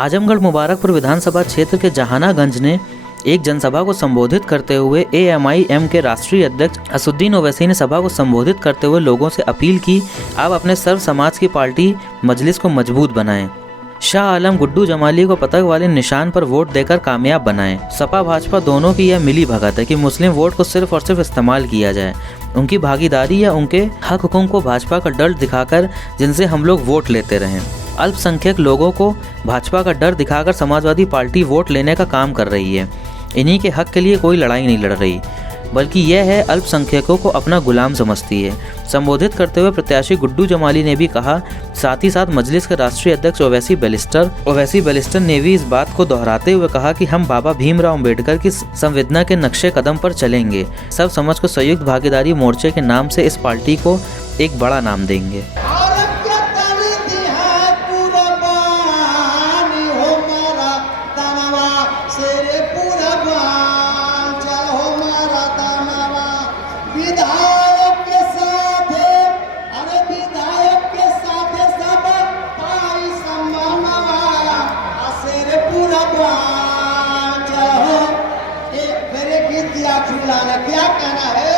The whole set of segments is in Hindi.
आजमगढ़ मुबारकपुर विधानसभा क्षेत्र के जहानागंज ने एक जनसभा को संबोधित करते हुए AMIM के राष्ट्रीय अध्यक्ष असुद्दीन ओवैसी ने सभा को संबोधित करते हुए लोगों से अपील की, आप अपने सर्व समाज की पार्टी मजलिस को मजबूत बनाएं। शाह आलम गुड्डू जमाली को पतंग वाले निशान पर वोट देकर कामयाब बनाएं। सपा भाजपा दोनों की यह मिली भगत है कि मुस्लिम वोट को सिर्फ और सिर्फ इस्तेमाल किया जाए, उनकी भागीदारी या उनके हक हुकुम को भाजपा का डर दिखाकर जिनसे हम लोग वोट लेते रहें। अल्पसंख्यक लोगों को भाजपा का डर दिखाकर समाजवादी पार्टी वोट लेने का काम कर रही है। इन्हीं के हक के लिए कोई लड़ाई नहीं लड़ रही, बल्कि यह है अल्पसंख्यकों को अपना गुलाम समझती है। संबोधित करते हुए प्रत्याशी गुड्डू जमाली ने भी कहा, साथ ही साथ मजलिस के राष्ट्रीय अध्यक्ष ओवैसी बैरिस्टर ने भी इस बात को दोहराते हुए कहा कि हम बाबा भीमराव अंबेडकर की संविधान के नक्शे कदम पर चलेंगे। सब समाज को संयुक्त भागीदारी मोर्चे के नाम से इस पार्टी को एक बड़ा नाम देंगे। क्या कहना है?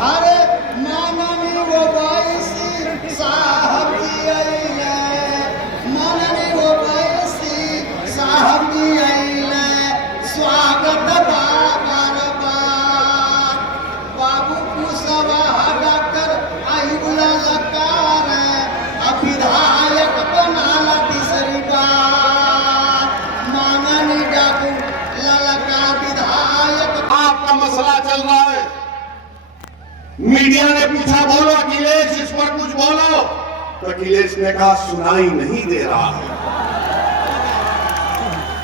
अरे माननीय ओवैसी साहब जी आइले, माननीय ओवैसी साहब जी आइले, स्वागत बार बाबू कुशवाहा डॉक्टर आयुला लकार विधायक बनाला तीसरी बार, माननीय डॉक्टर आपका मसला चल रहा है। मीडिया ने पूछा बोलो अखिलेश इस पर कुछ बोलो, तो अखिलेश ने कहा सुनाई नहीं दे रहा है।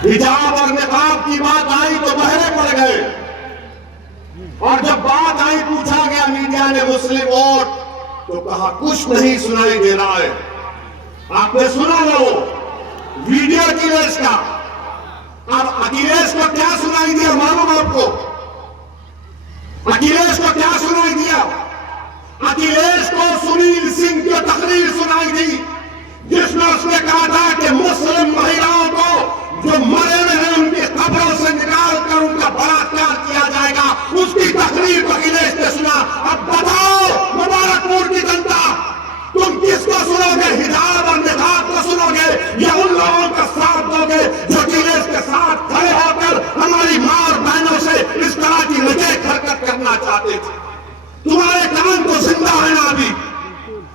हिजाब और निकाब की बात आई तो बहरे पड़ गए, और जब बात आई पूछा गया मीडिया ने मुस्लिम वोट, तो कहा कुछ नहीं सुनाई दे रहा है। आपने सुना ना वो वीडियो अखिलेश का? अब अखिलेश को क्या सुनाई दिया मालूम आपको? अखिलेश को क्या सुनाई दिया? अखिलेश को सुनील सिंह की तकरीर सुनाई दी, जिसमें उसने कहा था कि मुस्लिम महिलाओं को जो मरे हुए हैं उनकी कब्रों से निकाल कर उनका बलात्कार किया जाएगा, उसकी तकरीर को अखिलेश ने सुना। अब बताओ मुबारकपुर की जनता, तुम किसको सुनोगे? हिजाब और निकाब को सुनोगे या उन लोगों का साथ दोगे जो अखिलेश के साथ खड़े होकर हमारी मां और बहनों से इस तरह की नजेक हरकत करना चाहते थे? तुम्हारे कान तो जिंदा है ना अभी,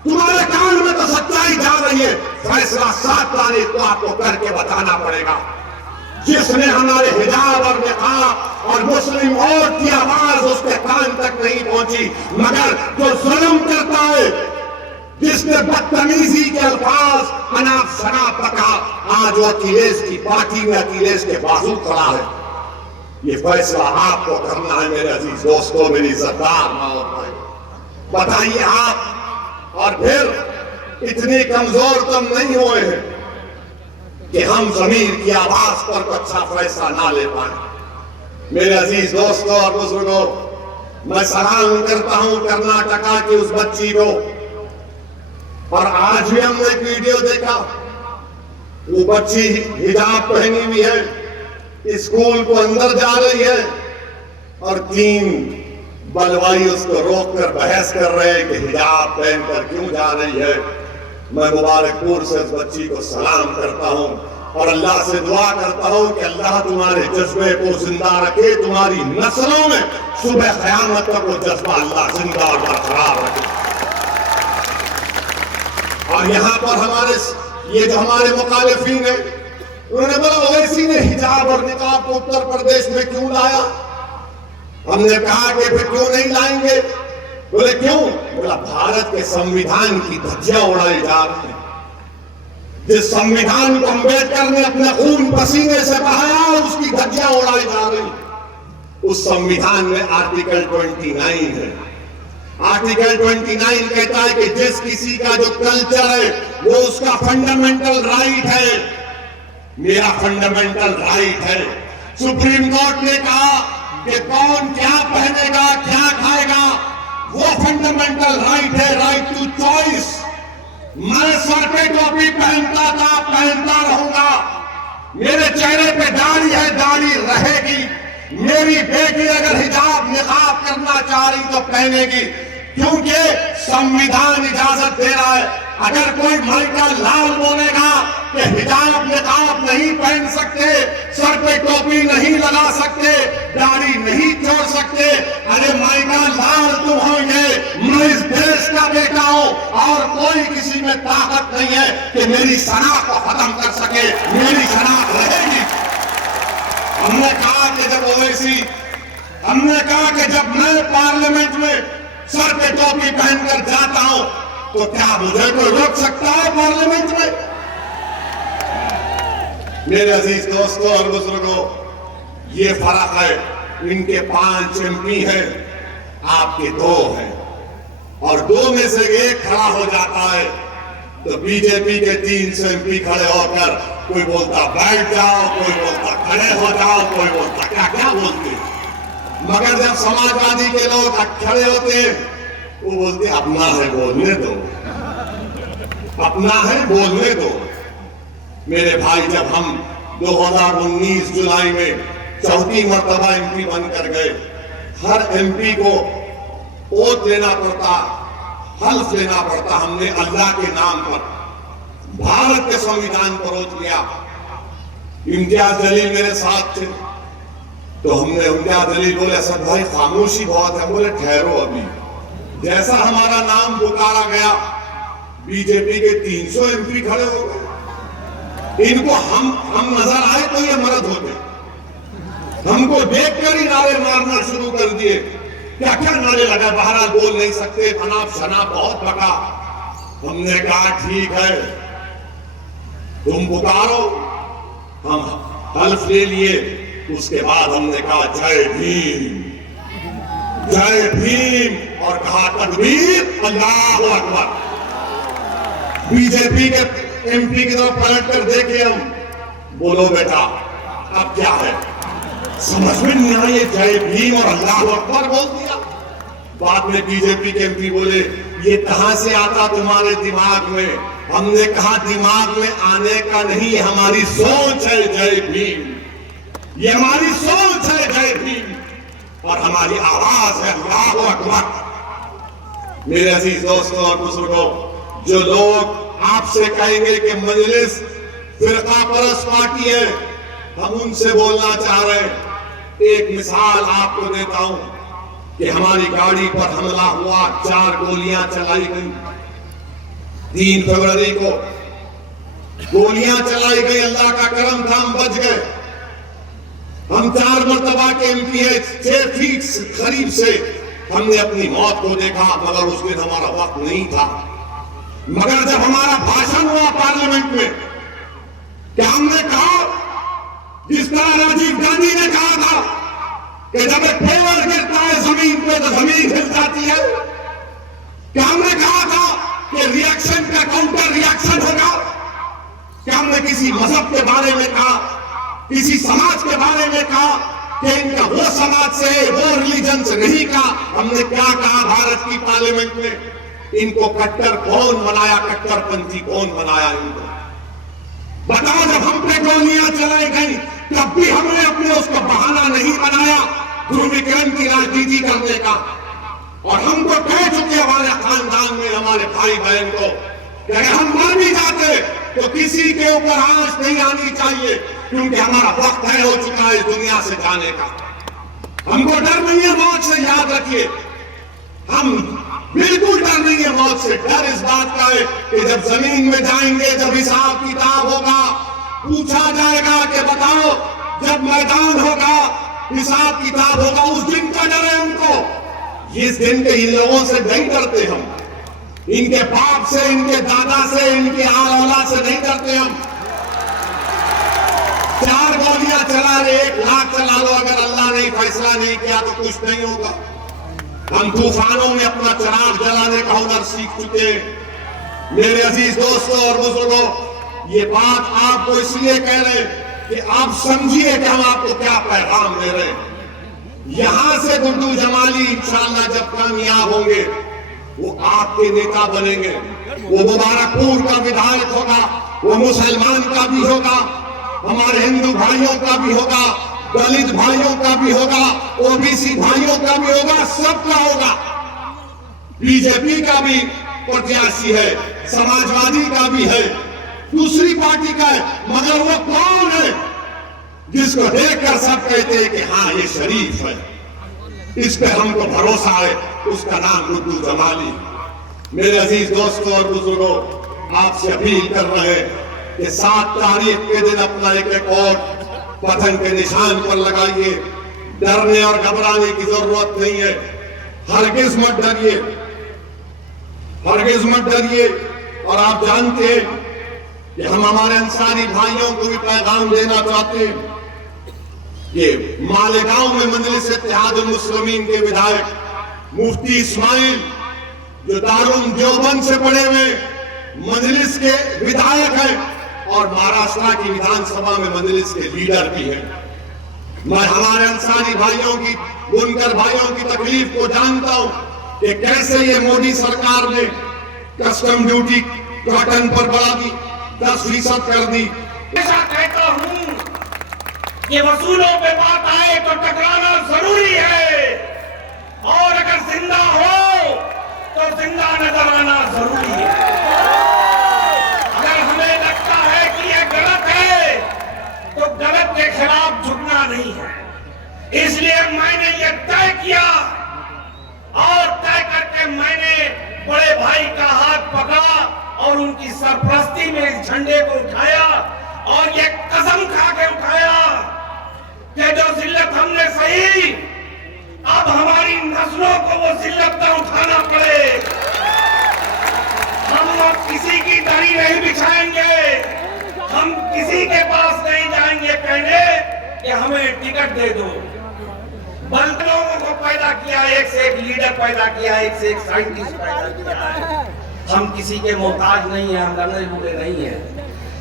तुम्हारे कान में तो सच्चाई जा रही है। फैसला 7 तारीख को आपको करके बताना पड़ेगा। जिसने हमारे हिजाब और निकाब और मुस्लिम वोट की आवाज उसके कान तक नहीं पहुंची, मगर जो जुल्म करता है, जिसने बदतमीजी के अल्फाज अनाप शनाप पका, आज वो अखिलेश की पार्टी में अखिलेश के बाजू खड़ा है। ये फैसला आपको करना है मेरे अजीज दोस्तों, मेरी इज्जतदार मां और भाई। बताइए आप, और फिर इतने कमजोर तुम नहीं हुए हैं कि हम जमीर की आवाज पर अच्छा फैसला ना ले पाए। मेरे अजीज दोस्तों और बुजुर्गों, मैं सलाम करता हूं कर्नाटका की उस बच्ची को, और आज भी हमने एक वीडियो देखा, वो बच्ची हिजाब पहनी हुई है, स्कूल को अंदर जा रही है, और 3 बलवाई उसको रोककर बहस कर रहे हैं कि हिजाब पहनकर क्यों जा रही है। मैं मुबारकपुर से उस बच्ची को सलाम करता हूं और अल्लाह से दुआ करता हूं कि अल्लाह तुम्हारे जज्बे को जिंदा रखे, तुम्हारी नस्लों में सुबह क़यामत तक वो जज्बा अल्लाह जिंदा और बरकरार रखे। और यहां पर हमारे ये जो हमारे मुखालिफिन है, उन्होंने बोला ओवैसी ने हिजाब और निकाब को उत्तर प्रदेश में क्यों लाया? हमने कहा कि फिर क्यों नहीं लाएंगे? बोले क्यों? बोला भारत के संविधान की धज्जियां उड़ाई जा रही है। जिस संविधान को अम्बेडकर ने अपने खून पसीने से बहाया, उसकी धज्जियां उड़ाई जा रही। उस संविधान में आर्टिकल 29 है। आर्टिकल 29 कहता है कि जिस किसी का जो कल्चर है वो उसका फंडामेंटल राइट है। मेरा फंडामेंटल राइट है। सुप्रीम कोर्ट ने कहा कि कौन क्या पहनेगा, क्या खाएगा, वो फंडामेंटल राइट है, राइट टू चॉइस। मैं सर पे टोपी पहनता था, पहनता रहूंगा। मेरे चेहरे पे दाढ़ी है, दाढ़ी रहेगी। मेरी बेटी अगर हिजाब निकाब करना चाह रही तो पहनेगी, क्योंकि संविधान इजाजत दे रहा है। अगर कोई माइका लाल बोलेगा कि हिजाब निकाब नहीं पहन सकते, सर पे टोपी नहीं लगा सकते, दाढ़ी नहीं छोड़ सकते, अरे माइका लाल तुम होंगे, मैं इस देश का बेटा हूं और कोई किसी में ताकत नहीं है कि मेरी शनाख्त को खत्म कर सके। मेरी शनाख्त रहेगी। हमने कहा कि जब ओवैसी, हमने कहा कि जब मैं पार्लियामेंट में सर पे टोपी पहनकर जाता हूं तो क्या मुझे कोई रोक सकता है पार्लियामेंट में? मेरे अजीज दोस्तों और बुजुर्गों, ये फर्क है। इनके 5 MP हैं, आपके 2 हैं, और 2 में से एक खड़ा हो जाता है तो बीजेपी के 300 MP खड़े होकर कोई बोलता बैठ जाओ, कोई बोलता खड़े हो जाओ, कोई बोलता क्या क्या बोलते। मगर जब समाजवादी के लोग खड़े होते हैं, वो बोलते अपना है बोलने दो, अपना है बोलने दो। मेरे भाई, जब हम 2019 जुलाई में 4थी मर्तबा MP बनकर गए, हर MP को ओथ लेना पड़ता, हल्फ लेना पड़ता। हमने अल्लाह के नाम पर, भारत के संविधान पर ओथ लिया। इम्तियाज जलील मेरे साथ थे, तो हमने इम्तियाज जलील बोले असद भाई खामोशी बहुत है। बोले ठहरो, अभी जैसा हमारा नाम पुकारा गया, बीजेपी के 300 MP खड़े हो गए। इनको हम नजर आए तो ये मर्द होते, हमको देखकर ही नारे मारना शुरू कर दिए। क्या क्या नारे लगा, बहरहाल बोल नहीं सकते, अनाप शनाप बहुत बका। हमने कहा ठीक है, तुम पुकारो, हम हल्फ ले लिए। उसके बाद हमने कहा जय भीम, जय भीम, और कहा तकबीर, अल्लाहु अकबर। बीजेपी के MP की तरफ पलट कर देखे हम, बोलो बेटा अब क्या है? समझ में नहीं आया, ये जय भीम और अल्लाहु अकबर बोल दिया। बाद में बीजेपी के MP बोले ये कहां से आता तुम्हारे दिमाग में? हमने कहा दिमाग में आने का नहीं, ये हमारी सोच है जय भीम, ये हमारी सोच है जय भीम, और हमारी आवाज है अल्लाहु अकबर। मेरे अजीज दोस्तों और बुजुर्गों, जो लोग आपसे कहेंगे कि मजलिस फिरका परस्त पार्टी है, हम उनसे बोलना चाह रहे हैं। एक मिसाल आपको देता हूं कि हमारी गाड़ी पर हमला हुआ, 4 गोलियां चलाई गई। 3 फरवरी को गोलियां चलाई गई, अल्लाह का करम था, हम बच गए। हम 4 मर्तबा के MP है, 6 फीट करीब से हमने अपनी मौत को देखा, मगर उस दिन हमारा वक्त नहीं था। मगर जब हमारा भाषण हुआ पार्लियामेंट में, क्या हमने कहा जिस तरह राजीव गांधी ने कहा था कि जब एक पेड़ गिरता है जमीन पे तो जमीन हिल जाती है? क्या हमने कहा था कि रिएक्शन का काउंटर रिएक्शन होगा? क्या हमने किसी मजहब के बारे में कहा, किसी समाज के बारे में कहा कि इनका वो समाज से, वो रिलीजन से नहीं कहा? हमने क्या कहा भारत की पार्लियामेंट में? इनको कट्टर कौन बनाया, कट्टरपंथी कौन बनाया इनको? बताओ, जब हम पे गोलियां चलाई गई तब भी हमने अपने उसको बहाना नहीं बनाया ध्रुवीकरण की राजनीति करने का। और हम तो कह चुके हमारे खानदान में, हमारे भाई बहन को, कि अगर हम मर भी जाते तो किसी के ऊपर आंच नहीं आनी चाहिए, क्योंकि हमारा वक्त तय हो चुका है इस दुनिया से जाने का। हमको डर नहीं है मौत से, याद रखिए, हम बिल्कुल डर नहीं है मौत से। डर इस बात का है कि जब जमीन में जाएंगे, जब हिसाब किताब होगा, पूछा जाएगा कि बताओ, जब मैदान होगा, हिसाब किताब होगा, उस दिन का डर है हमको। इस दिन के इन लोगों से नहीं डरते हम, इनके बाप से, इनके दादा से, इनके आल औलाद से नहीं डरते हम। 4 गोलियां चला रहे, 1 लाख चला लो, अगर अल्लाह ने फैसला नहीं किया तो कुछ नहीं होगा। हम तूफानों में अपना चिराग जलाने का हुनर सीख चुके हैं। मेरे अजीज दोस्तों और बुजुर्गों, ये बात आपको इसलिए कह रहे हैं कि आप समझिए कि हम आपको क्या पैगाम दे रहे हैं। यहां से गुड्डू जमाली इंशाअल्लाह जब कामयाब होंगे, वो आपके नेता बनेंगे। वो मुबारकपुर का विधायक होगा, वो मुसलमान का भी होगा, हमारे हिंदू भाइयों का भी होगा, दलित भाइयों का भी होगा, ओबीसी भाइयों का भी होगा, सबका होगा। बीजेपी का भी प्रत्याशी है, समाजवादी का भी है, दूसरी पार्टी का है, मगर वो कौन है जिसको देखकर सब कहते हैं कि हाँ ये शरीफ है, इस पे हमको भरोसा है, उसका नाम रुद्दू जमाली। मेरे अजीज दोस्तों और बुजुर्गों, आपसे अपील कर रहे हैं कि 7 तारीख के दिन अपना एक और पतन के निशान पर लगाइए। डरने और घबराने की जरूरत नहीं है। हरगिज मत डरिए, हरगिज मत डरिए। और आप जानते हैं कि हम हमारे अंसारी भाइयों को भी पैगाम देना चाहते हैं। ये मालेगांव में मजलिस इत्तेहादुल मुस्लिमीन के विधायक मुफ्ती इस्माइल, जो दारुल देवबंद से पढ़े हुए मजलिस के विधायक हैं और महाराष्ट्र की विधानसभा में मजलिस के लीडर भी हैं। मैं हमारे अंसारी भाइयों की, बुनकर भाइयों की तकलीफ को जानता हूं कि कैसे ये मोदी सरकार ने कस्टम ड्यूटी कॉटन पर बढ़ा दी, 10% कर दी। ऐसा कहता हूं कि वसूलों पे बात आए तो टकराना जरूरी है, और अगर जिंदा हो तो जिंदा नजर आना जरूरी है। अगर हमें लगता है कि यह गलत है तो गलत के खिलाफ झुकना नहीं है। इसलिए मैंने यह तय किया और तय करके मैंने बड़े भाई का हाथ पकड़ा और उनकी सरपरस्ती में इस झंडे को उठाया और ये कसम खा के उठाया कि जो जिल्लत हमने सही, अब हमारी नस्लों को वो जिल्लत न उठाना पड़े। हम अब किसी की दरी नहीं बिछाएंगे, हम किसी के पास नहीं जाएंगे कहने कि हमें टिकट दे दो। बल्कि लोगों को पैदा किया, एक से एक लीडर पैदा किया, एक से एक साइंटिस्ट पैदा किया है। हम किसी के मोहताज नहीं है, हम लड़ने बूढ़े नहीं है।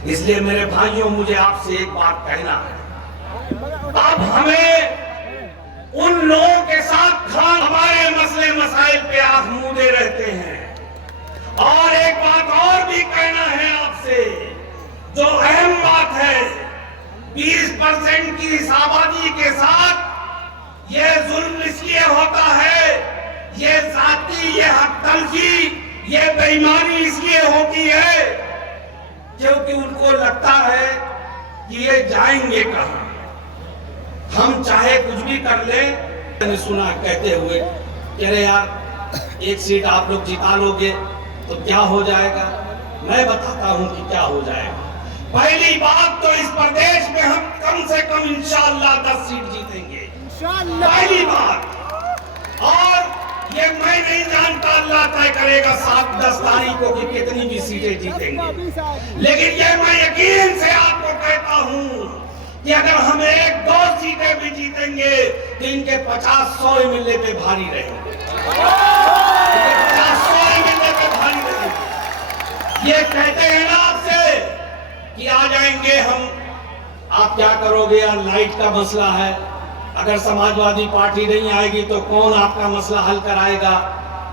इसलिए मेरे भाइयों, मुझे आपसे एक बात कहना है, अब हमें उन लोगों के साथ हमारे मसले मसाइल पे आंख मूंदे रहते हैं। और एक बात और भी कहना है आपसे, जो अहम बात है, 20% की इस आबादी के साथ ये जुल्म इसलिए होता है, ये जाति, ये हक तलफी, ये बेईमानी इसलिए होती है क्योंकि उनको लगता है कि ये जाएंगे कहां। हम चाहे कुछ भी कर लें। मैंने सुना कहते हुए कि अरे यार, एक सीट आप लोग जिता लोगे तो क्या हो जाएगा। मैं बताता हूं कि क्या हो जाएगा। पहली बात तो इस प्रदेश में हम कम से कम इंशाअल्लाह 10 सीट जीतेंगे, पहली बात। और ये मैं नहीं जानता, अल्लाह तय करेगा 7-10 तारीख को कि कितनी भी सीटें जीतेंगे। लेकिन ये मैं यकीन से आपको कहता हूं कि अगर हम 1-2 सीटें भी जीतेंगे तो इनके 50-100 एमएलए पे भारी रहेंगे, 50-100 एमएलए पे भारी रहेंगे। ये कहते हैं ना आपसे कि आ जाएंगे हम, आप क्या करोगे यार, लाइट का मसला है, अगर समाजवादी पार्टी नहीं आएगी तो कौन आपका मसला हल कराएगा,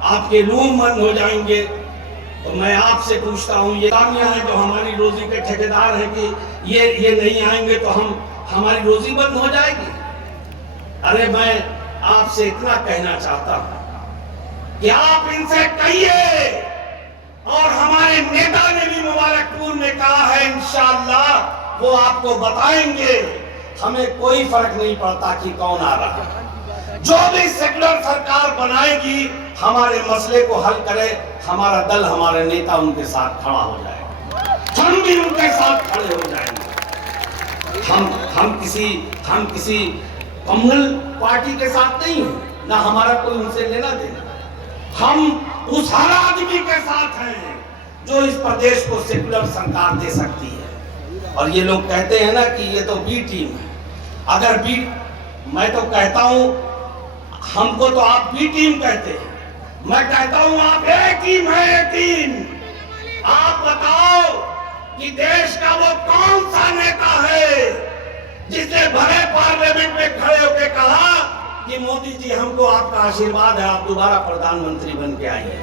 आपके लूम बंद हो जाएंगे। तो मैं आपसे पूछता हूं, ये कामियां हैं जो हमारी रोजी के ठेकेदार हैं कि ये नहीं आएंगे तो हमारी रोजी बंद हो जाएगी। अरे मैं आपसे इतना कहना चाहता हूं कि आप इनसे कहिए, और हमारे नेता ने भी मुबारकपुर में कहा है, इंशाअल्लाह वो आपको बताएंगे। हमें कोई फर्क नहीं पड़ता कि कौन आ रहा है, जो भी सेकुलर सरकार बनाएगी हमारे मसले को हल करे, हमारा दल, हमारे नेता उनके साथ खड़ा हो जाएगा, हम भी उनके साथ खड़े हो जाएंगे। हम किसी कम्युनल पार्टी के साथ नहीं है, ना हमारा कोई उनसे लेना देना। हम उस हर आदमी के साथ हैं जो इस प्रदेश को सेकुलर सरकार दे सकती है। और ये लोग कहते हैं ना कि ये तो बी टीम है। अगर बी, मैं तो कहता हूं, हमको तो आप बी टीम कहते हैं, मैं कहता हूं आप ए टीम है, ए टीम। आप बताओ कि देश का वो कौन सा नेता है जिसने भरे पार्लियामेंट में खड़े होकर कहा कि मोदी जी, हमको आपका आशीर्वाद है, आप दोबारा प्रधानमंत्री बन के आइए।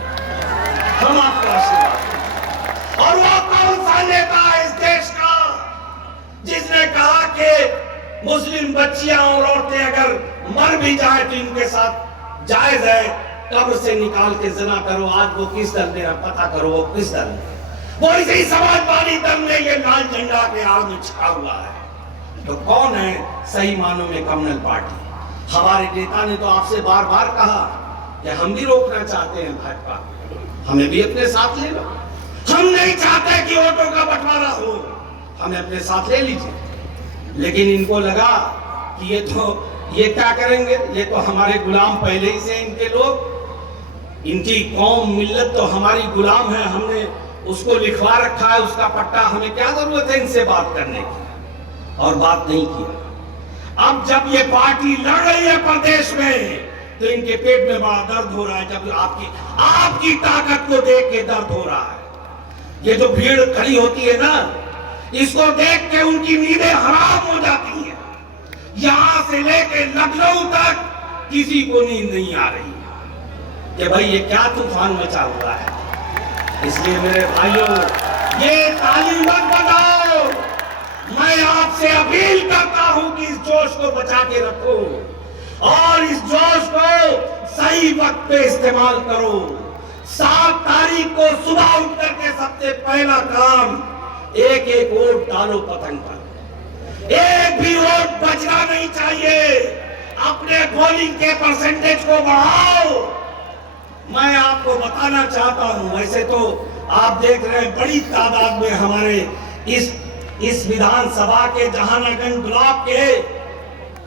हम आपको आशीर्वाद दें। और वो कौन सा नेता है इस देश का जिसने कहा कि मुस्लिम बच्चियां और औरतें अगर मर भी जाए तो इनके साथ जायज है, कब्र से निकाल के ज़िना करो। आज वो किस दल में, पता करो वो किस दल में। वो इसी समाजवादी दल में ये लाल झंडा के आड़ में छिपा हुआ है। तो कौन है सही मानों में कम्युनल पार्टी? हमारे नेता ने तो आपसे बार बार कहा कि हम भी रोकना चाहते हैं भाजपा, हमें भी अपने साथ ले लो। हम नहीं चाहते कि वोटों का बंटवारा हो, हमें अपने साथ ले लीजिए। लेकिन इनको लगा कि ये क्या करेंगे, ये तो हमारे गुलाम पहले ही से इनके लोग, इनकी कौम मिल्लत तो हमारी गुलाम है, हमने उसको लिखवा रखा है उसका पट्टा, हमें क्या जरूरत है इनसे बात करने की। और बात नहीं किया। अब जब ये पार्टी लड़ रही है प्रदेश में तो इनके पेट में बड़ा दर्द हो रहा है। जब आपकी ताकत को देख के दर्द हो रहा है। ये जो भीड़ खड़ी होती है ना, इसको देख के उनकी नींदें हराम हो जाती हैं। यहां से लेके लखनऊ तक किसी को नींद नहीं आ रही कि भाई ये क्या तूफान मचा हुआ है। इसलिए मेरे भाइयों, ये ताली मत बजाओ। मैं आपसे अपील करता हूं कि इस जोश को बचा के रखो और इस जोश को सही वक्त पे इस्तेमाल करो। 7 तारीख को सुबह उठ करके सबसे पहला काम एक एक वोट डालो पतंग पर। एक भी वोट बचना नहीं चाहिए। अपने पोलिंग के परसेंटेज को बढ़ाओ। मैं आपको बताना चाहता हूं, वैसे तो आप देख रहे हैं बड़ी तादाद में हमारे इस विधानसभा के जहानागंज ब्लॉक के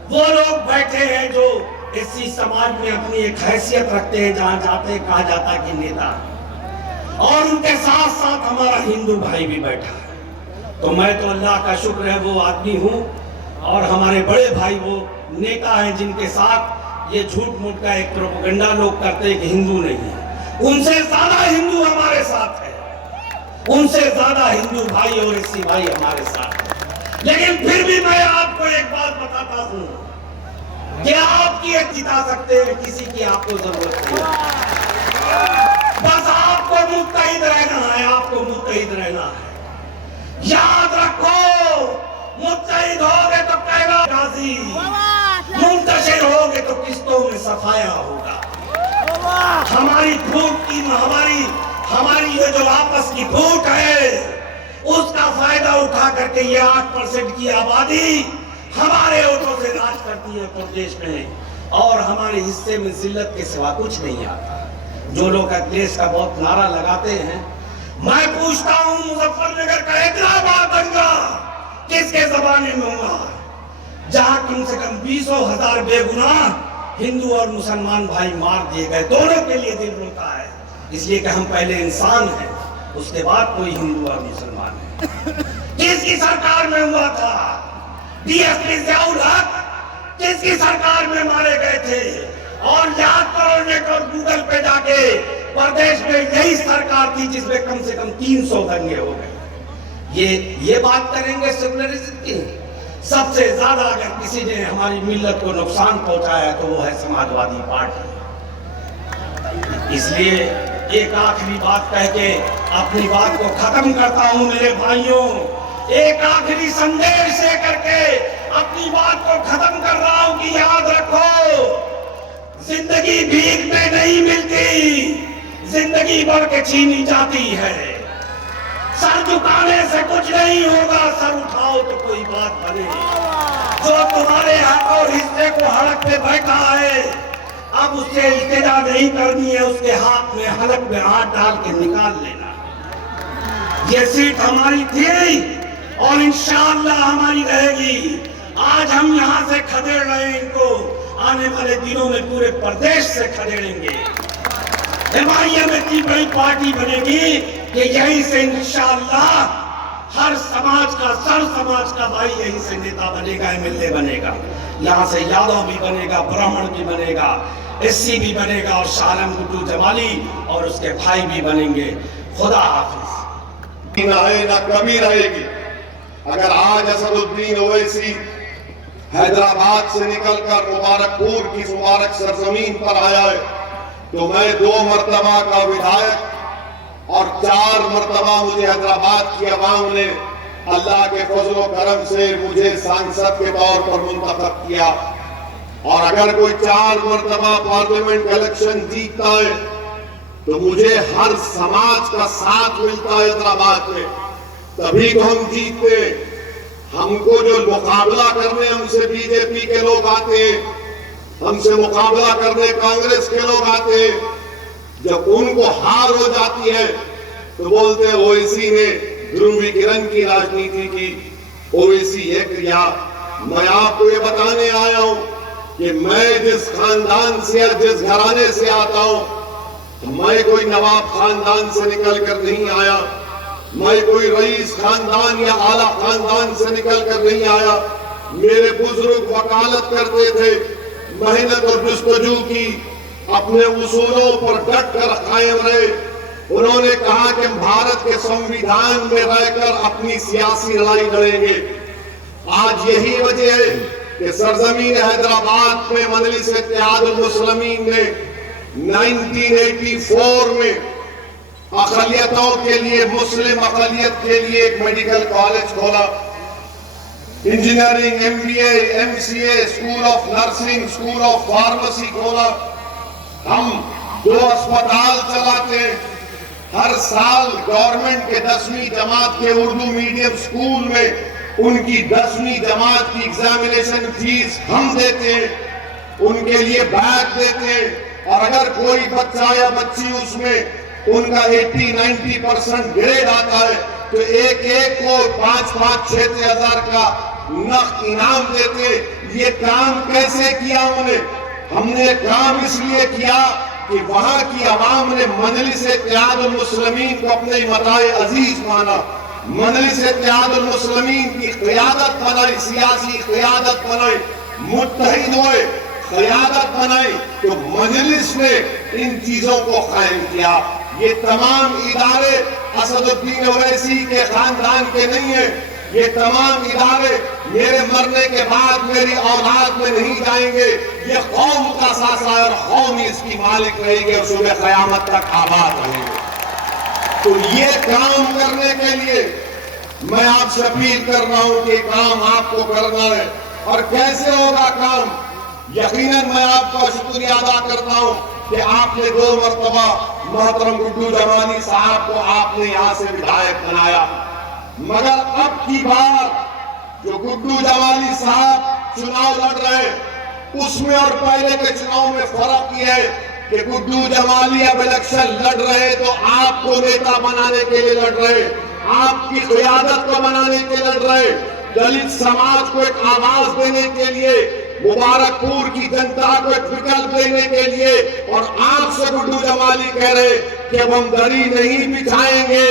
वो लोग बैठे हैं जो एससी समाज में अपनी एक हैसियत रखते हैं, जहां जाते कहा जाता है कि नेता, और उनके साथ साथ हमारा हिंदू भाई भी बैठा है। तो मैं तो अल्लाह का शुक्र है वो आदमी हूं और हमारे बड़े भाई वो नेता हैं जिनके साथ ये झूठ मूठ का एक प्रोपेगेंडा लोग करते हैं कि हिंदू नहीं है। उनसे ज्यादा हिंदू हमारे साथ है, उनसे ज्यादा हिंदू भाई और एससी भाई हमारे साथ है। लेकिन फिर भी मैं आपको एक बात बताता हूं कि आपकी एक जिता सकते हैं, किसी की आपको जरूरत नहीं है। बस आपको मुत्तहिद रहना है, आपको मुत्तहिद रहना है। याद रखो, मुत्तहिद होगे तो कहना गाजी, मुंतशिर होगे तो किस्तों में सफाया होगा। हमारी फूट की हमारी ये जो आपस की फूट है उसका फायदा उठा करके ये 8% की आबादी हमारे वोटों से राज करती है प्रदेश में और हमारे हिस्से में जिल्लत के सिवा कुछ नहीं आता। जो लोग अखिलेश का बहुत नारा लगाते हैं, मैं पूछता हूं मुजफ्फरनगर का हैदराबाद दंगा किसके जमाने में हुआ, जहां कम से कम 20,000 बेगुनाह हिंदू और मुसलमान भाई मार दिए गए। दोनों के लिए दिल रोता है, इसलिए कि हम पहले इंसान हैं, उसके बाद कोई हिंदू और मुसलमान है। किसकी सरकार में हुआ था? डीएसपी ज़ियाउल हक किसकी सरकार में मारे गए थे? और याद करो, नेट और गूगल पे जाके, प्रदेश में यही सरकार थी जिसमें कम से कम 300 दंगे हो गए। ये बात करेंगे सेकुलरिज्म की। सबसे ज्यादा अगर किसी ने हमारी मिल्लत को नुकसान पहुंचाया तो वो है समाजवादी पार्टी। इसलिए एक आखिरी बात कह के अपनी बात को खत्म करता हूं मेरे भाइयों। एक आखिरी संदेश दे करके अपनी बात को खत्म कर रहा हूं कि याद रखो, जिंदगी भीख में नहीं मिलती, जिंदगी बढ़ के छीनी जाती है। सर झुकाने से कुछ नहीं होगा, सर उठाओ तो कोई बात बने। जो तुम्हारे हक और हिस्से को हड़प पे बैठा है, अब उससे इल्तिजा नहीं करनी है, उसके हाथ में हलक में हाथ डाल के निकाल लेना। ये सीट हमारी थी और इंशाअल्लाह हमारी रहेगी। आज हम यहाँ से खदेड़ रहे हैं, इनको आने वाले दिनों में पूरे प्रदेश से खदेड़ेंगे। एमआईएम इतनी बड़ी पार्टी बनेगी कि यहीं से इंशाअल्लाह हर समाज का, सर समाज का भाई यहीं से नेता बनेगा, एमएलए बनेगा। यहाँ से यादव भी बनेगा, ब्राह्मण भी बनेगा, एससी भी बनेगा और शाह आलम गुड्डू जमाली और उसके भाई भी बनेंगे। खुदा हाफिज। ना कमी रहेगी। अगर आज असदुद्दीन ओवैसी हैदराबाद से निकलकर मुबारकपुर की मुबारक सरजमीन पर आया है तो मैं 2 मरतबा का विधायक और 4 मरतबा मुझे हैदराबाद की आवाम ने अल्लाह के फजल व करम से मुझे सांसद के तौर पर मुंतखब किया। और अगर कोई 4 मरतबा पार्लियामेंट का इलेक्शन जीतता है तो मुझे हर समाज का साथ मिलता है हैदराबाद में, तभी तो हम जीतते। हमको जो मुकाबला करने हमसे बीजेपी के लोग आते हैं, हमसे मुकाबला करने कांग्रेस के लोग आते हैं, जब उनको हार हो जाती है तो बोलते हैं ओवैसी ने ध्रुवीकरण की राजनीति की, ओवैसी ये किया। मैं आपको ये बताने आया हूं कि मैं जिस खानदान से या जिस घराने से आता हूं, मैं कोई नवाब खानदान से निकल कर नहीं आया, मैं कोई रईस खानदान या आला खानदान से निकल कर नहीं आया। मेरे बुजुर्ग वकालत करते थे, मेहनत और जस्तजू की, अपने उसूलों पर डट कर कायम रहे। उन्होंने कहा कि हम भारत के संविधान में रहकर अपनी सियासी लड़ाई लड़ेंगे। आज यही वजह है कि सरजमीन हैदराबाद में मजलिस इत्तेहादुल मुस्लिमीन ने 1984 में अक़लियतों के लिए, मुस्लिम अक़लियत के लिए एक मेडिकल कॉलेज खोला, engineering, MBA, MCA, school of nursing, school of pharmacy खोला। हम 2 अस्पताल चलाते हैं। हर साल गवर्नमेंट के 10वीं जमात के उर्दू मीडियम स्कूल में उनकी 10वीं जमात की एग्जामिनेशन फीस हम देते हैं, उनके लिए बैग देते हैं। और अगर कोई बच्चा या बच्ची उसमें उनका 80-90% ग्रेड आता है तो एक को 5-5, 6 हजार का नकद इनाम देते। ये काम कैसे किया हमने काम इसलिए किया कि वहां की आवाम ने मजलिस इत्तेहादुल मुस्लिमीन को अपने मताए अजीज माना, मजलिस इत्तेहादुल मुस्लिमीन की क़ियादत बनाई, सियासी क़ियादत बनाई, मुत्तहिद हुए, क़ियादत बनाई। तो मजलिस ने इन चीजों को कायम किया। ये तमाम इदारे असदुद्दीन ओवैसी के खानदान के नहीं है, ये तमाम इदारे मेरे मरने के बाद मेरी औलाद में नहीं जाएंगे। ये कौम का सासा है और कौम ही इसकी मालिक रहेगी और सुबह क़यामत तक आबाद रहेगी। तो ये काम करने के लिए मैं आपसे अपील कर रहा हूं कि काम आपको करना है। और कैसे होगा काम? यकीनन मैं आपका शुक्रिया अदा करता हूं कि आपने 2 मरतबा मोहतरम गुड्डू जमाली साहब को आपने यहां से विधायक बनाया, मगर अब की बार जो गुड्डू जमाली साहब चुनाव लड़ रहे उसमें और पहले के चुनाव में फर्क यह है कि गुड्डू जमाली अब इलेक्शन लड़ रहे तो आपको नेता बनाने के लिए लड़ रहे, आपकी क़ियादत को बनाने के लिए लड़ रहे, दलित समाज को एक आवाज देने के लिए, मुबारकपुर की जनता को एक विकल्प देने के लिए। और आपसे गुड्डू जमाली कह रहे कि अब हम दरी नहीं बिछाएंगे,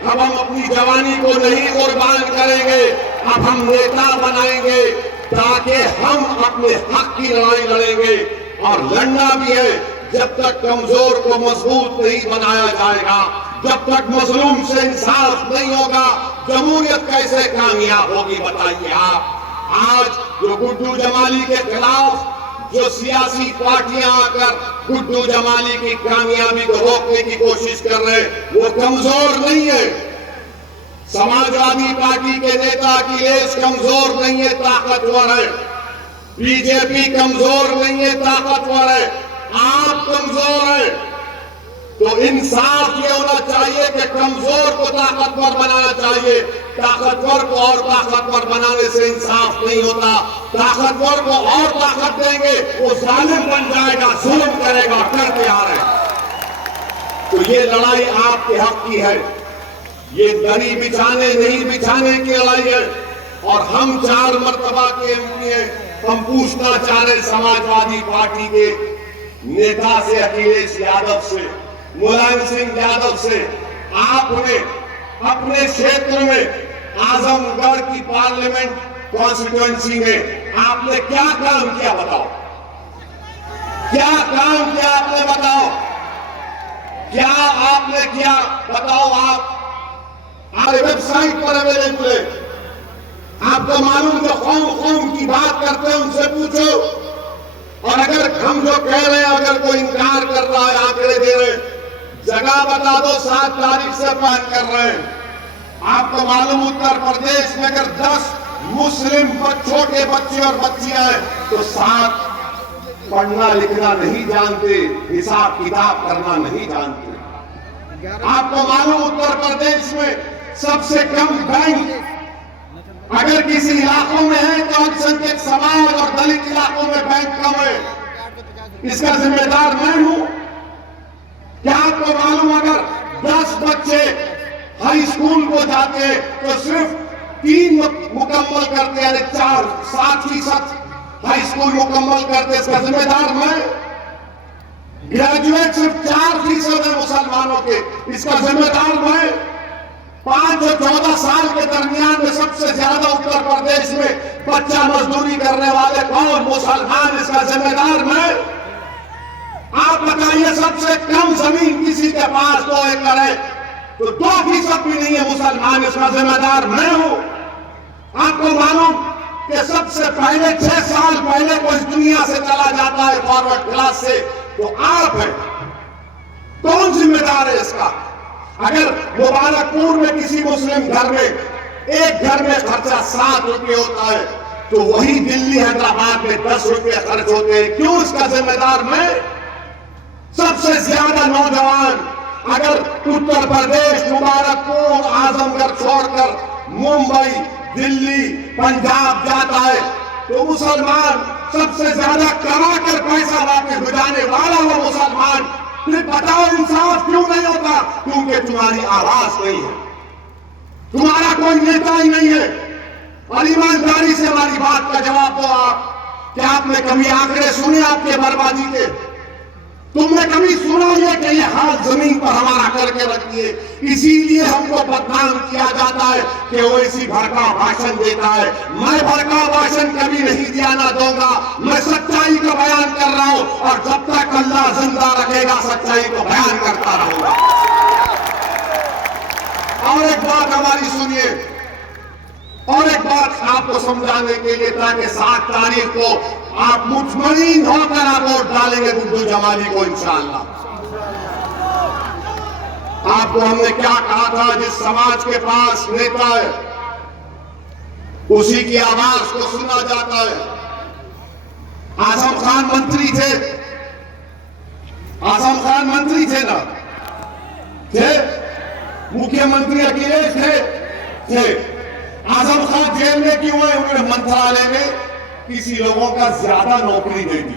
अब हम अपनी जवानी को नहीं कुर्बान करेंगे, अब हम नेता बनाएंगे ताकि हम अपने हक की लड़ाई लड़ेंगे। और लड़ना भी है, जब तक कमजोर को मजबूत नहीं बनाया जाएगा, जब तक मजलूम से इंसाफ नहीं होगा, जमहूरियत कैसे कामयाब होगी बताइए आप। आज जो गुड्डू जमाली के खिलाफ जो सियासी पार्टियां आकर गुड्डू जमाली की कामयाबी को रोकने की कोशिश कर रहे हैं वो कमजोर नहीं है। समाजवादी पार्टी के नेता अखिलेश कमजोर नहीं है, ताकतवर है। बीजेपी कमजोर नहीं है, ताकतवर है। आप कमजोर है तो इंसाफ ये होना चाहिए कि कमजोर को ताकतवर बनाना चाहिए। ताकतवर को और ताकतवर बनाने से इंसाफ नहीं होता। ताकतवर को और ताकत देंगे वो जालिम बन जाएगा, जुल्म करेगा, करते आ रहे। तो ये लड़ाई आपके हक की है, ये दरी बिछाने नहीं बिछाने की लड़ाई है। और हम 4 मरतबा के एमपी हैं। हम पूछना चाह रहे समाजवादी पार्टी के नेता से, अखिलेश यादव से, मुलायम सिंह यादव से, आपने अपने क्षेत्र में आजमगढ़ की पार्लियामेंट कॉन्स्टिट्यूएंसी में आपने क्या काम किया बताओ? क्या काम किया आपने बताओ? क्या आपने किया बताओ? आप हमारे वेबसाइट पर अवेलेबल है। आपको मालूम जो कौम की बात करते हैं उनसे पूछो। और अगर हम जो कह रहे हैं, अगर कोई इनकार कर रहा है, आंकड़े दे रहे हैं, जगह बता दो 7 तारीख से प्लान कर रहे हैं। आपको मालूम उत्तर प्रदेश में अगर 10 मुस्लिम छोटे बच्चे और बच्चियां हैं तो 7 पढ़ना लिखना नहीं जानते, हिसाब किताब करना नहीं जानते। आपको मालूम उत्तर प्रदेश में सबसे कम बैंक अगर किसी इलाकों में है तो अल्पसंख्यक समाज और दलित इलाकों में बैंक कम है। इसका जिम्मेदार मैं हूं। क्या आपको मालूम अगर 10 बच्चे हाई स्कूल को जाते हैं तो सिर्फ 3 मुकम्मल करते, यानी 7% हाई स्कूल मुकम्मल करते, इसका जिम्मेदार मैं। ग्रेजुएट सिर्फ 4% है मुसलमानों के, इसका जिम्मेदार मैं। 5 और 14 साल के दरमियान में सबसे ज्यादा उत्तर प्रदेश में बच्चा मजदूरी करने वाले कौन? मुसलमान, इसका जिम्मेदार मैं। आप बताइए सबसे कम जमीन किसी के पास 2 एकड़ है तो 2% भी नहीं है मुसलमान, इसका जिम्मेदार मैं हूं। आपको मालूम कि सबसे पहले 6 साल पहले कोई इस दुनिया से चला जाता है फॉरवर्ड क्लास से तो आप हैं। कौन जिम्मेदार है इसका? अगर मुबारकपुर में किसी मुस्लिम घर में एक घर में खर्चा 7 रुपये होता है तो वही दिल्ली हैदराबाद में 10 रुपये खर्च होते हैं। क्यों? इसका जिम्मेदार मैं। सबसे ज्यादा नौजवान अगर उत्तर प्रदेश, मुबारकपुर, आजमगढ़ छोड़कर मुंबई, दिल्ली, पंजाब जाता है तो मुसलमान सबसे ज्यादा कमा कर पैसा वापस भिजाने वाला वो मुसलमान। फिर बताओ इंसाफ क्यों नहीं होता? क्योंकि तुम्हारी आवाज नहीं है, तुम्हारा कोई नेता ही नहीं है। और ईमानदारी से हमारी बात का जवाब दो आप। क्या आपने कभी आंकड़े सुने आपके बर्बादी के? तुमने कभी सुना है कि ये हाल जमीन पर हमारा करके रखिए? इसीलिए हमको बदनाम किया जाता है कि वो इसी भड़काऊ भाषण देता है। मैं भड़काऊ भाषण कभी नहीं दिया, ना दूंगा। मैं सच्चाई का बयान कर रहा हूं और जब तक अल्लाह जिंदा रखेगा सच्चाई को बयान करता रहूंगा। और एक बात हमारी सुनिए, और एक बात आपको समझाने के लिए, ताकि 7 तारीख को आप मुतमईन होकर आप वोट डालेंगे गुड्डू जमाली को इंशाअल्लाह। आपको हमने क्या कहा था? जिस समाज के पास नेता है उसी की आवाज को सुना जाता है। आजम खान मंत्री थे, आजम खान मंत्री थे ना थे? मुख्यमंत्री अखिलेश थे। आजम खान जेल में क्यों है? उन्होंने मंत्रालय में किसी लोगों का ज्यादा नौकरी दे दी।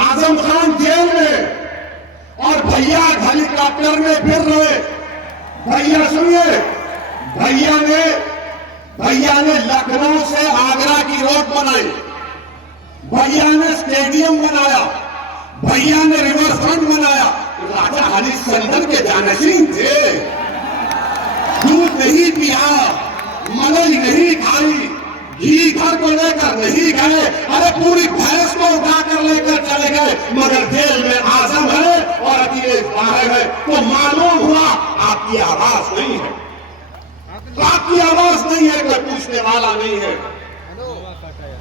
आजम खान जेल में और भैया हेलीकॉप्टर में फिर रहे। भैया सुनिए, भैया ने लखनऊ से आगरा की रोड बनाई, भैया ने स्टेडियम बनाया, भैया ने रिवर फ्रंट बनाया। राजा हरिश्चंद्र के जानशीन थे। दूध नहीं पिया, मलाई नहीं खाई, घी घर को लेकर नहीं गए। अरे पूरी भैंस को उठाकर लेकर चले गए, मगर जेल में आजम है और अखिलेश बाहर है। तो मालूम हुआ आपकी आवाज नहीं है, आपकी आवाज नहीं है, कोई पूछने वाला नहीं है।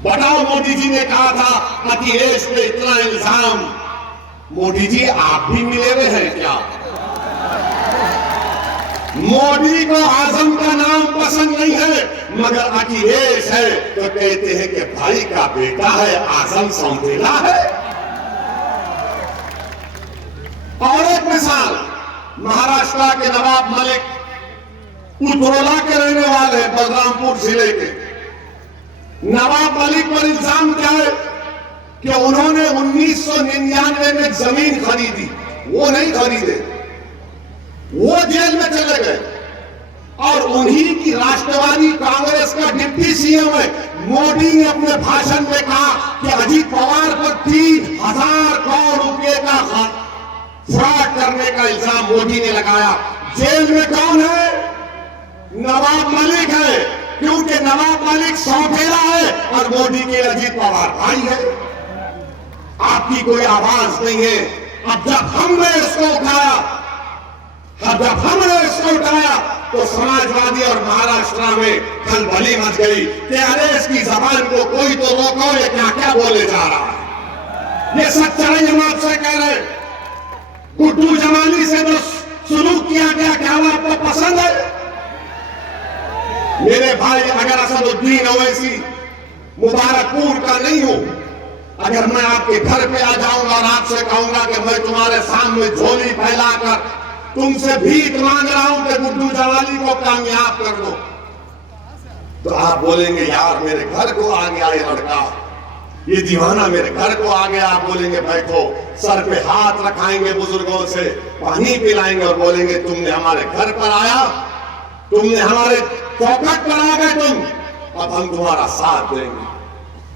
बताओ, मोदी जी ने कहा था अखिलेश पे इतना इल्जाम, मोदी जी आप भी मिले हुए हैं क्या? मोदी को आजम का नाम पसंद नहीं है, मगर अखिलेश है तो कहते हैं कि भाई का बेटा है, आजम सौतेला है। और एक मिसाल, महाराष्ट्र के नवाब मलिक उतरोला के रहने वाले हैं, बलरामपुर जिले के। नवाब मलिक पर इल्जाम क्या है कि उन्होंने 1999 में जमीन खरीदी, वो नहीं खरीदे, वो जेल में चले गए। और उन्हीं की राष्ट्रवादी कांग्रेस का डिप्टी सीएम है। मोदी ने अपने भाषण में कहा कि अजीत पवार पर 3000 करोड़ रुपए का फ्रॉड करने का इल्जाम मोदी ने लगाया। जेल में कौन है? नवाब मलिक है, क्योंकि नवाब मलिक सौतेला है और मोदी के अजीत पवार भाई है। आपकी कोई आवाज नहीं है। अब जब हमने इसको उठाया तो समाजवादी और महाराष्ट्र में खलबली मच गई कि अरे इसकी जबान को कोई तो रोको, ये क्या क्या बोले जा रहा है। ये सच्चाई हम आपसे कह रहे हैं। गुड्डू जमाली से जो सुलूक किया गया, क्या वो आपको पसंद है? मेरे भाई, अगर असदुद्दीन ओवैसी मुबारकपुर का नहीं हूं, अगर मैं आपके घर पे आ जाऊंगा और आपसे कहूंगा कि मैं तुम्हारे सामने झोली फैलाकर तुमसे भीख मांग रहा हूं कि गुड्डू जमाली को कामयाब कर दो, तो आप बोलेंगे यार मेरे घर को आ गया ये लड़का, ये दीवाना मेरे घर को आ गया। आप बोलेंगे बैठो, सर पे हाथ रखाएंगे, बुजुर्गों से पानी पिलाएंगे और बोलेंगे तुमने हमारे घर पर आया, तुमने हमारे चौखट पर आ गए तुम, अब हम तुम्हारा साथ देंगे।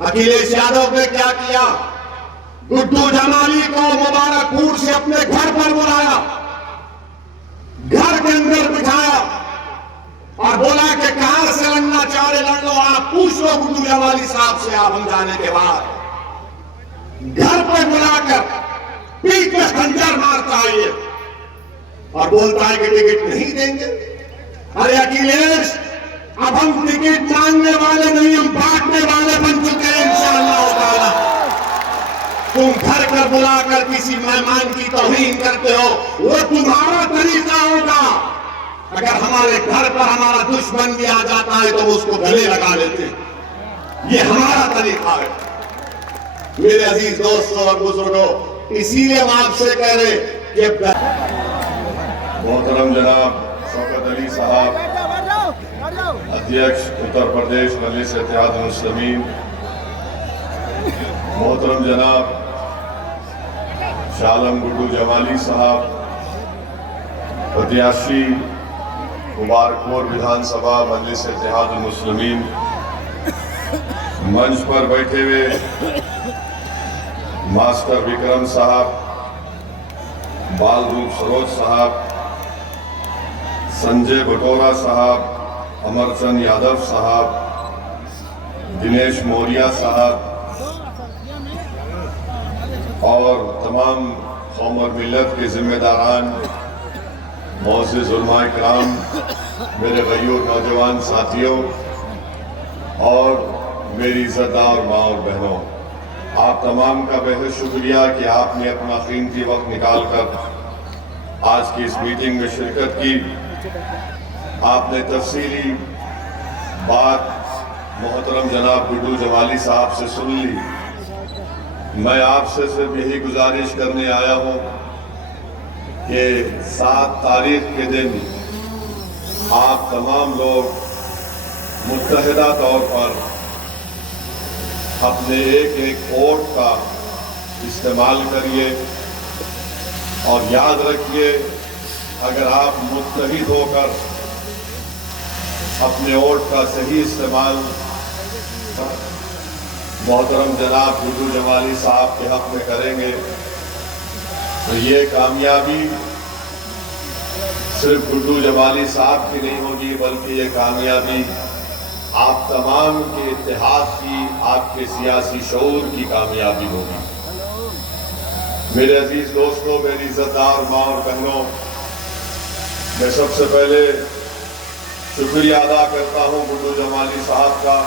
अखिलेश यादव ने क्या किया? गुड्डू जमाली को मुबारकपुर से अपने घर पर बुलाया, घर के अंदर बिठाया और बोला कि कहां से लड़ना चाह रहे लड़ लो, आप पूछ लो गुड्डू जमाली साहब से। आप हम जाने के बाद घर पर बुलाकर पीठ में खंजर मारता है ये और बोलता है कि टिकट नहीं देंगे। अरे अखिलेश, अब हम टिकट मांगने वाले नहीं, हम बांटने वाले बन चुके हैं इंशाअल्लाह ताला। तुम घर पर बुलाकर किसी मेहमान की तौहीन करते हो, वो तुम्हारा तरीका होगा। अगर हमारे घर पर हमारा दुश्मन भी आ जाता है तो उसको गले लगा लेते हैं, ये हमारा तरीका है। मेरे अजीज दोस्तों और बुजुर्गों, इसीलिए हम आपसे कह रहे कि मोहतरम जनाब शौकत अली साहब, अध्यक्ष उत्तर प्रदेश मजलिस इत्तेहाद मुस्लिमीन, मोहतरम जनाब शालम गुड्डू जमाली साहब, प्रत्याशी मुबारकपुर विधानसभा मजलिस इत्तेहाद मुस्लिमीन, मंच पर बैठे हुए मास्टर विक्रम साहब, बाल रूप सरोज साहब, संजय बटोरा साहब, अमरचंद यादव साहब, दिनेश मौर्या साहब और तमाम कौम और मिल्लत के जिम्मेदारान, मोअज़्ज़िज़ उलमाए किराम, मेरे गयूर नौजवान साथियों और मेरी इज़्ज़तदार माँ और बहनों, आप तमाम का बेहद शुक्रिया कि आपने अपना कीमती वक्त निकालकर आज की इस मीटिंग में शिरकत की। आपने तफसीली बात मोहतरम जनाब गुड्डू जमाली साहब से सुन ली। मैं आपसे सिर्फ यही गुजारिश करने आया हूँ कि 7 तारीख के दिन आप तमाम लोग मुत्तहिदा तौर पर अपने एक वोट का इस्तेमाल करिए और याद रखिए, अगर आप मुत्तहिद होकर अपने वोट का सही इस्तेमाल मोहतरम जनाब गुड्डू जमाली साहब के हक में करेंगे तो ये कामयाबी सिर्फ गुड्डू जमाली साहब की नहीं होगी, बल्कि ये कामयाबी आप तमाम के इत्तेहाद की, आपके सियासी शऊर की कामयाबी होगी। मेरे अजीज दोस्तों, मेरी इज़्ज़तदार माँ और बहनों, मैं सबसे पहले शुक्रिया अदा करता हूँ गुड्डू जमाली साहब का,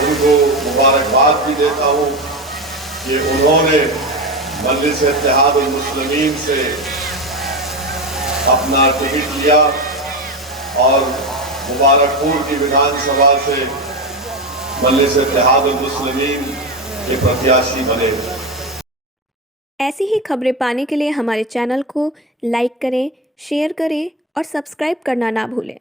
उनको मुबारकबाद भी देता हूँ कि उन्होंने मजलिस इत्तेहाद मुस्लिमीन से अपना टिकट लिया और मुबारकपुर की विधानसभा से मजलिस इत्तेहाद मुस्लिमीन के प्रत्याशी बने। ऐसी ही खबरें पाने के लिए हमारे चैनल को लाइक करें, शेयर करें और सब्सक्राइब करना ना भूलें।